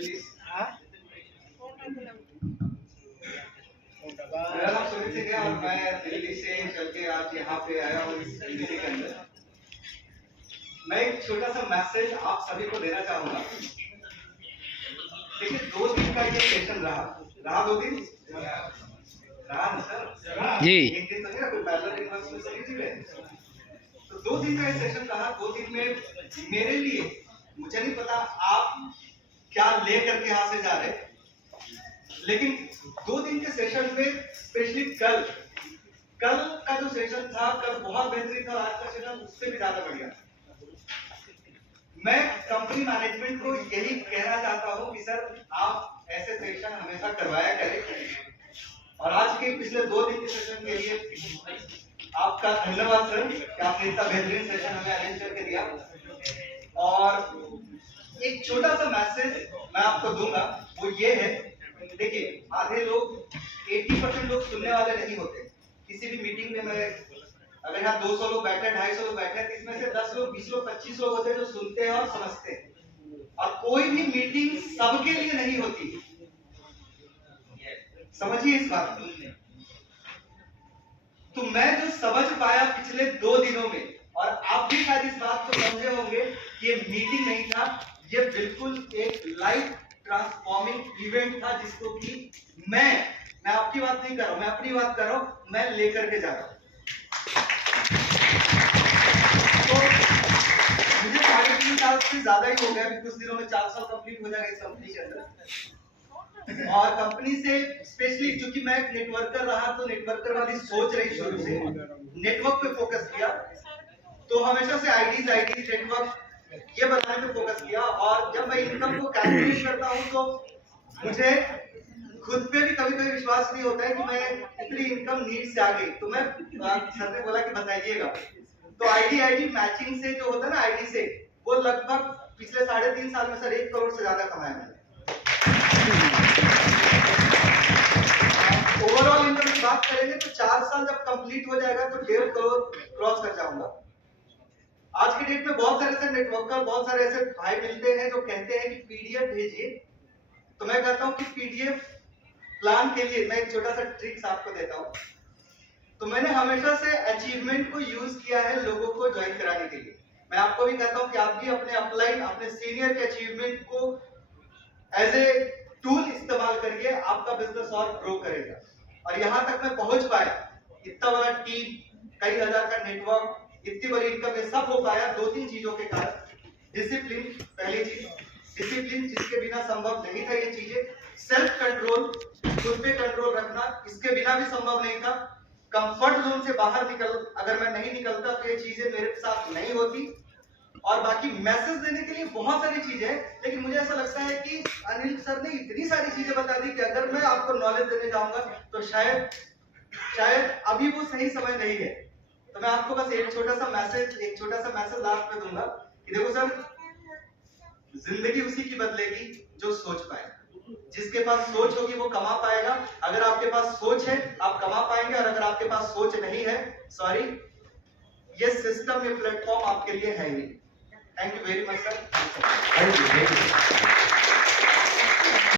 मेरा नाम सुमित सिंह है और मैं दिल्ली से चल के आज यहाँ पे आया हूँ इस यूनिटी के अंदर। मैं एक छोटा सा मैसेज आप सभी को देना चाहूंगा। देखिए 2 दिन का ये सेशन रहा 2 दिन रहा ना सर जी। एक दिन तो नहीं ना, कोई पैरेलल यूनिवर्स में सभी चीजें। तो 2 दिन का ये सेशन रहा। 2 दिन में मेरे लिए, मुझे नहीं पता आप क्या लेकर के यहाँ से जा रहे, लेकिन 2 दिन के सेशन में स्पेशली कल का जो सेशन था, कल बहुत बेहतरीन था। आज का सेशन उससे भी ज्यादा बढ़िया। मैं कंपनी मैनेजमेंट को यही कहना चाहता हूं कि सर आप ऐसे सेशन हमेशा करवाया करें, और आज के पिछले 2 दिन के सेशन के लिए आपका धन्यवाद सर कि आपने इतना बेहतरीन सेशन हमें अरेंज करके दिया। और एक छोटा सा मैसेज मैं आपको दूंगा, वो ये है, देखिए आधे लोग 80% लोग सुनने वाले नहीं होते। किसी भी मीटिंग में मैं अगर यहाँ 200 लोग बैठे, 250 लोग बैठे, तो इसमें से 10 लोग, 20 लोग, 25 लोग होते हैं जो सुनते हैं और समझते हैं। और कोई भी मीटिंग सबके लिए नहीं होती, समझिए इस बात को। तो मैं जो समझ पाया पिछले 2 दिनों में, और आप भी शायद इस बात को समझे होंगे कि ये मीटिंग नहीं था, ये बिल्कुल एक लाइफ ट्रांसफॉर्मिंग इवेंट था, जिसको कि मैं आपकी बात नहीं कर रहा हूं, मैं अपनी बात कर रहा हूं, मैं लेकर के जा रहा हूं। तो मुझे 3.5 साल से ज्यादा ही हो गया, अभी कुछ दिनों में 4 साल कंप्लीट हो जाएगा इस कंपनी के अंदर। और कंपनी से स्पेशली क्योंकि मैं एक नेटवर्कर रहा, तो नेटवर्कर वाली सोच रही शुरू से, नेटवर्क पे फोकस किया, तो हमेशा से आईडीज नेटवर्क ये बनाने पे फोकस किया। और जब मैं इनकम को कैलकुलेट करता हूँ तो मुझे खुद पे भी कभी कभी विश्वास नहीं होता है कि मैं इतनी इनकम नीड से आ गई। तो मैं सर ने बोला कि बताइएगा, तो आईडी मैचिंग से जो होता है ना, आईडी से, वो लगभग पिछले 3.5 साल में सर 1 करोड़ से ज्यादा कमाया मैंने। ओवरऑल इनकम की बात करेंगे तो 4 साल जब कंप्लीट हो जाएगा तो 1.5 करोड़ क्रॉस कर जाऊंगा। आज के डेट में बहुत सारे ऐसे नेटवर्कर, बहुत सारे ऐसे भाई मिलते हैं जो कहते हैं कि पीडीएफ भेजिए, तो मैं कहता हूं कि पीडीएफ प्लान के लिए मैं एक छोटा सा ट्रिक्स आपको देता हूं। तो मैंने हमेशा से अचीवमेंट को यूज किया है लोगों को ज्वाइन कराने के लिए। मैं आपको भी कहता हूं कि आप भी अपने अपलाइन, अपने सीनियर के अचीवमेंट को एज ए टूल इस्तेमाल करिए, आपका बिजनेस और ग्रो करेगा। और यहां तक मैं पहुंच पाया, इतना बड़ा टीम, कई हजार का नेटवर्क, इतनी बड़ी इनकम, ये सब हो पाया 2-3 चीजों के कारण। डिसिप्लिन, पहली चीज डिसिप्लिन, जिसके बिना संभव नहीं था ये चीजें। सेल्फ कंट्रोल, खुद पे कंट्रोल रखना, इसके बिना भी संभव नहीं था। कंफर्ट जोन से बाहर अगर मैं नहीं निकलता तो ये चीजें मेरे साथ नहीं होती। और बाकी मैसेज देने के लिए बहुत सारी चीजें हैं, लेकिन मुझे ऐसा लगता है कि अनिल सर ने इतनी सारी चीजें बता दी कि अगर मैं आपको नॉलेज देने जाऊंगा तो शायद अभी वो सही समय नहीं है। तो मैं आपको बस एक छोटा सा मैसेज लास्ट में दूंगा कि देखो सर, जिंदगी उसी की बदलेगी जो सोच पाए। जिसके पास सोच होगी वो कमा पाएगा। अगर आपके पास सोच है आप कमा पाएंगे, और अगर आपके पास सोच नहीं है, सॉरी, ये सिस्टम, ये प्लेटफॉर्म आपके लिए है ही नहीं। Thank you very much sir.